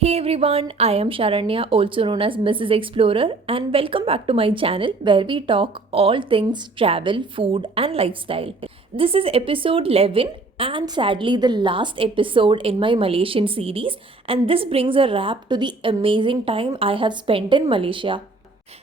Hey everyone, I am Sharanya, also known as Mrs. Explorer, and welcome back to my channel where we talk all things travel, food, and lifestyle. This is episode 11 and sadly the last episode in my Malaysian series, and this brings a wrap to the amazing time I have spent in Malaysia.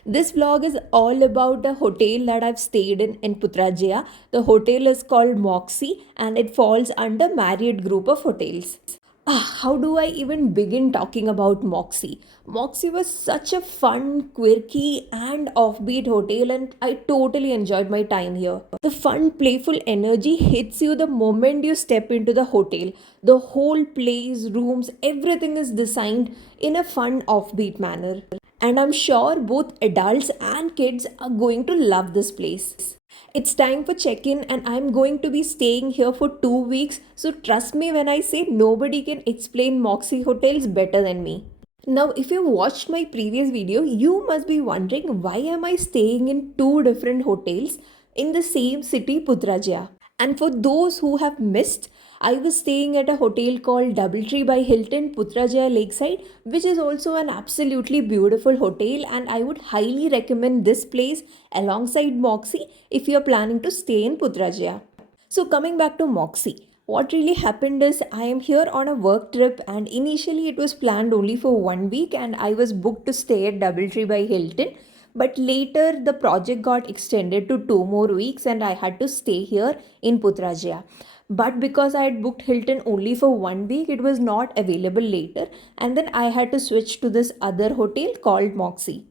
This vlog is all about the hotel that I've stayed in Putrajaya. The hotel is called Moxie and it falls under Marriott Group of Hotels. How do I even begin talking about Moxie? Moxie was such a fun, quirky, and offbeat hotel, and I totally enjoyed my time here. The fun, playful energy hits you the moment you step into the hotel. The whole place, rooms, everything is designed in a fun, offbeat manner. And I'm sure both adults and kids are going to love this place. It's time for check in, and I'm going to be staying here for 2 weeks. So, trust me when I say nobody can explain Moxie hotels better than me. Now, if you watched my previous video, you must be wondering why am I staying in two different hotels in the same city, Putrajaya. And for those who have missed, I was staying at a hotel called Doubletree by Hilton, Putrajaya Lakeside, which is also an absolutely beautiful hotel, and I would highly recommend this place alongside Moxie if you are planning to stay in Putrajaya. So, coming back to Moxie, what really happened is I am here on a work trip, and initially it was planned only for 1 week, and I was booked to stay at Doubletree by Hilton. But later, the project got extended to 2 more weeks, and I had to stay here in Putrajaya. But because I had booked Hilton only for 1 week, it was not available later, and then I had to switch to this other hotel called Moxie.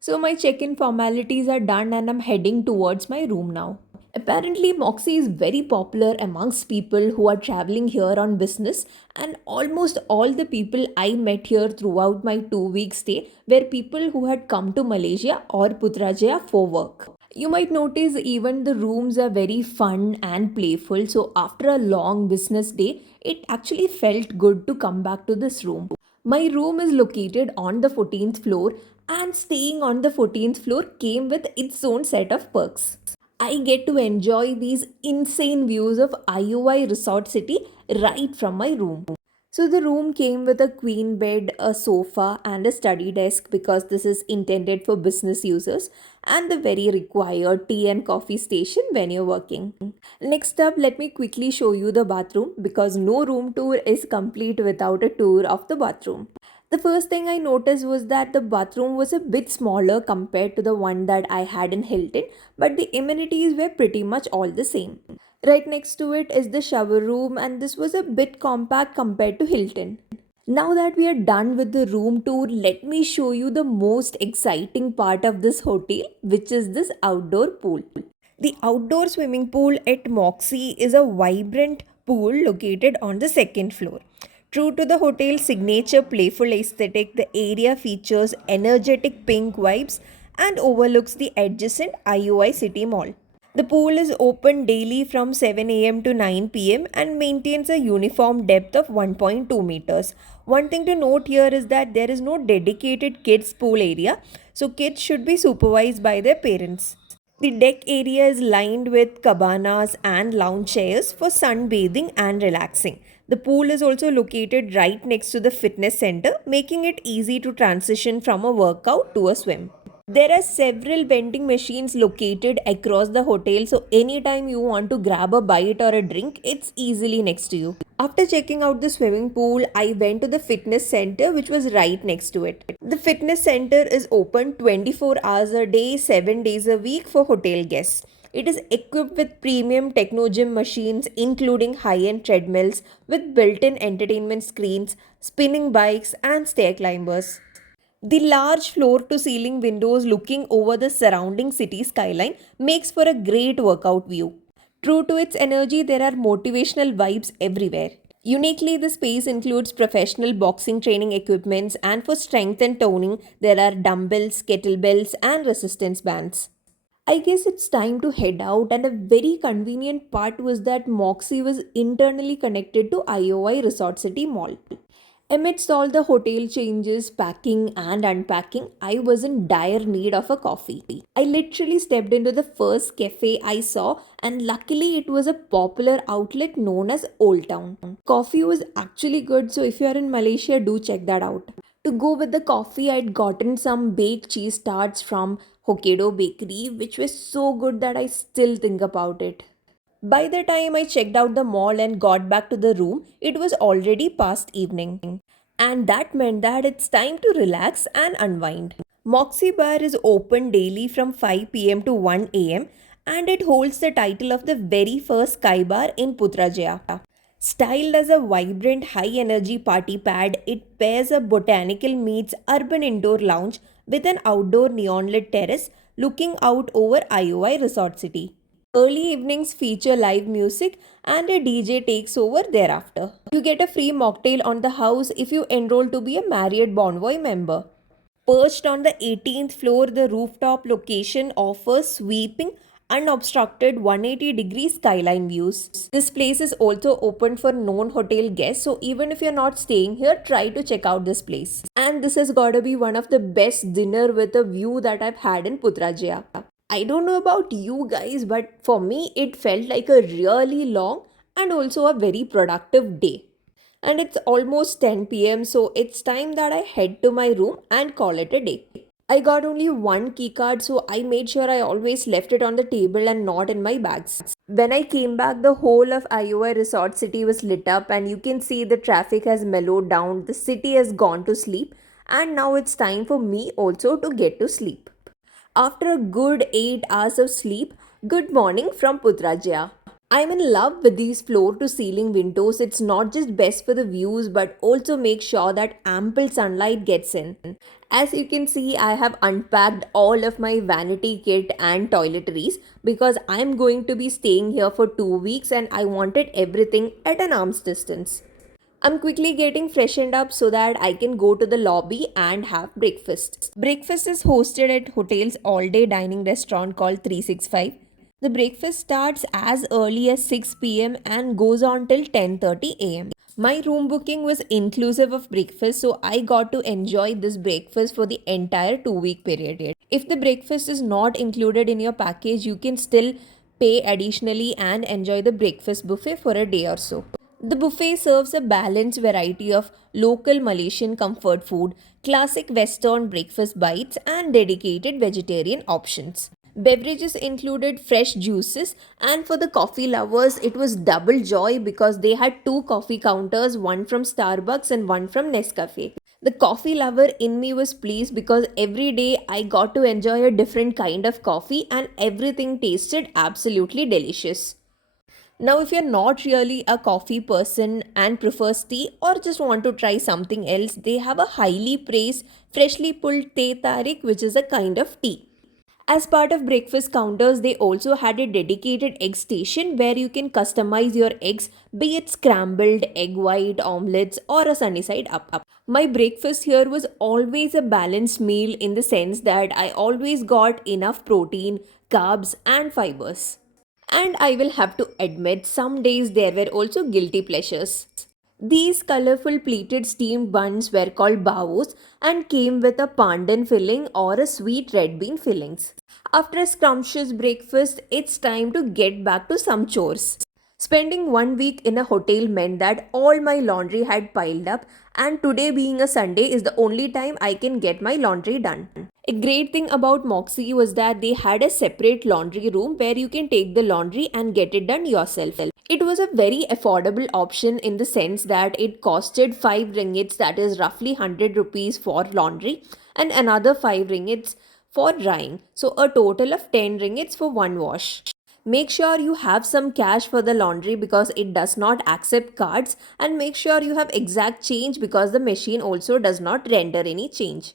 So my check-in formalities are done and I'm heading towards my room now. Apparently, Moxie is very popular amongst people who are traveling here on business, and almost all the people I met here throughout my 2 week stay were people who had come to Malaysia or Putrajaya for work. You might notice even the rooms are very fun and playful, so after a long business day, it actually felt good to come back to this room. My room is located on the 14th floor, and staying on the 14th floor came with its own set of perks. I get to enjoy these insane views of IOI Resort City right from my room. So the room came with a queen bed, a sofa, and a study desk because this is intended for business users, and the very required tea and coffee station when you're working. Next up, let me quickly show you the bathroom because no room tour is complete without a tour of the bathroom. The first thing I noticed was that the bathroom was a bit smaller compared to the one that I had in Hilton, but the amenities were pretty much all the same. Right next to it is the shower room, and this was a bit compact compared to Hilton. Now that we are done with the room tour, let me show you the most exciting part of this hotel, which is this outdoor pool. The outdoor swimming pool at Moxie is a vibrant pool located on the second floor. True to the hotel's signature playful aesthetic, the area features energetic pink vibes and overlooks the adjacent IOI City Mall. The pool is open daily from 7 a.m. to 9 p.m. and maintains a uniform depth of 1.2 meters. One thing to note here is that there is no dedicated kids pool area, so kids should be supervised by their parents. The deck area is lined with cabanas and lounge chairs for sunbathing and relaxing. The pool is also located right next to the fitness center, making it easy to transition from a workout to a swim. There are several vending machines located across the hotel, so anytime you want to grab a bite or a drink, it's easily next to you. After checking out the swimming pool, I went to the fitness center which was right next to it. The fitness center is open 24 hours a day, 7 days a week for hotel guests. It is equipped with premium techno gym machines including high-end treadmills with built-in entertainment screens, spinning bikes and stair climbers. The large floor to ceiling windows looking over the surrounding city skyline makes for a great workout view. True to its energy, there are motivational vibes everywhere. Uniquely, the space includes professional boxing training equipments, and for strength and toning, there are dumbbells, kettlebells, and resistance bands. I guess it's time to head out, and a very convenient part was that Moxie was internally connected to IOI Resort City Mall. Amidst all the hotel changes, packing and unpacking, I was in dire need of a coffee. I literally stepped into the first cafe I saw, and luckily it was a popular outlet known as Old Town. Coffee was actually good, so if you are in Malaysia, do check that out. To go with the coffee, I'd gotten some baked cheese tarts from Hokkaido Bakery, which was so good that I still think about it. By the time I checked out the mall and got back to the room, it was already past evening. And that meant that it's time to relax and unwind. Moxie Bar is open daily from 5 p.m. to 1 a.m. and it holds the title of the very first Sky Bar in Putrajaya. Styled as a vibrant high energy party pad, it pairs a botanical meets urban indoor lounge with an outdoor neon lit terrace looking out over IOI Resort City. Early evenings feature live music and a DJ takes over thereafter. You get a free mocktail on the house if you enroll to be a Marriott Bonvoy member. Perched on the 18th floor, the rooftop location offers sweeping, unobstructed 180-degree skyline views. This place is also open for non-hotel guests, so even if you're not staying here, try to check out this place. And this has gotta be one of the best dinner with a view that I've had in Putrajaya. I don't know about you guys, but for me, it felt like a really long and also a very productive day. And it's almost 10 p.m., so it's time that I head to my room and call it a day. I got only one keycard, so I made sure I always left it on the table and not in my bags. When I came back, the whole of IOI Resort City was lit up, and you can see the traffic has mellowed down, the city has gone to sleep, and now it's time for me also to get to sleep. After a good 8 hours of sleep, good morning from Putrajaya. I'm in love with these floor to ceiling windows. It's not just best for the views but also makes sure that ample sunlight gets in. As you can see, I have unpacked all of my vanity kit and toiletries because I'm going to be staying here for 2 weeks and I wanted everything at an arm's distance. I'm quickly getting freshened up so that I can go to the lobby and have breakfast. Breakfast is hosted at hotel's all-day dining restaurant called 365. The breakfast starts as early as 6 p.m. and goes on till 10:30 a.m. My room booking was inclusive of breakfast, so I got to enjoy this breakfast for the entire 2 week period. If the breakfast is not included in your package, you can still pay additionally and enjoy the breakfast buffet for a day or so. The buffet serves a balanced variety of local Malaysian comfort food, classic Western breakfast bites, and dedicated vegetarian options. Beverages included fresh juices, and for the coffee lovers, it was double joy because they had two coffee counters, one from Starbucks and one from Nescafe. The coffee lover in me was pleased because every day I got to enjoy a different kind of coffee and everything tasted absolutely delicious. Now, if you're not really a coffee person and prefers tea or just want to try something else, they have a highly praised freshly pulled teh tarik, which is a kind of tea. As part of breakfast counters, they also had a dedicated egg station where you can customize your eggs, be it scrambled, egg white, omelets, or a sunny side up. My breakfast here was always a balanced meal in the sense that I always got enough protein, carbs, and fibers. And I will have to admit, some days there were also guilty pleasures. These colorful pleated steamed buns were called bawos and came with a pandan filling or a sweet red bean fillings. After a scrumptious breakfast, it's time to get back to some chores. Spending 1 week in a hotel meant that all my laundry had piled up, and today being a Sunday is the only time I can get my laundry done. A great thing about Moxie was that they had a separate laundry room where you can take the laundry and get it done yourself. It was a very affordable option in the sense that it costed 5 ringgits, that is roughly 100 rupees for laundry, and another 5 ringgits for drying. So a total of 10 ringgits for one wash. Make sure you have some cash for the laundry because it does not accept cards, and make sure you have exact change because the machine also does not render any change.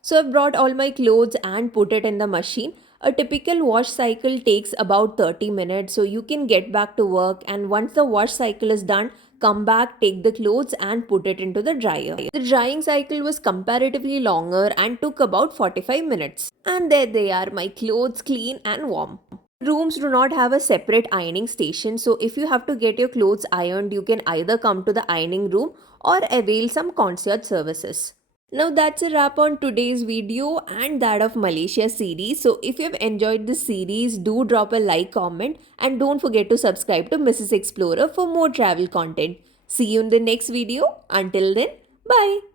So I've brought all my clothes and put it in the machine. A typical wash cycle takes about 30 minutes, so you can get back to work, and once the wash cycle is done, come back, take the clothes and put it into the dryer. The drying cycle was comparatively longer and took about 45 minutes. And there they are, my clothes clean and warm. Rooms do not have a separate ironing station, so if you have to get your clothes ironed, you can either come to the ironing room or avail some concierge services. Now that's a wrap on today's video and that of Malaysia series. So if you've enjoyed this series, do drop a like, comment, and don't forget to subscribe to Mrs. Explorer for more travel content. See you in the next video. Until then, bye.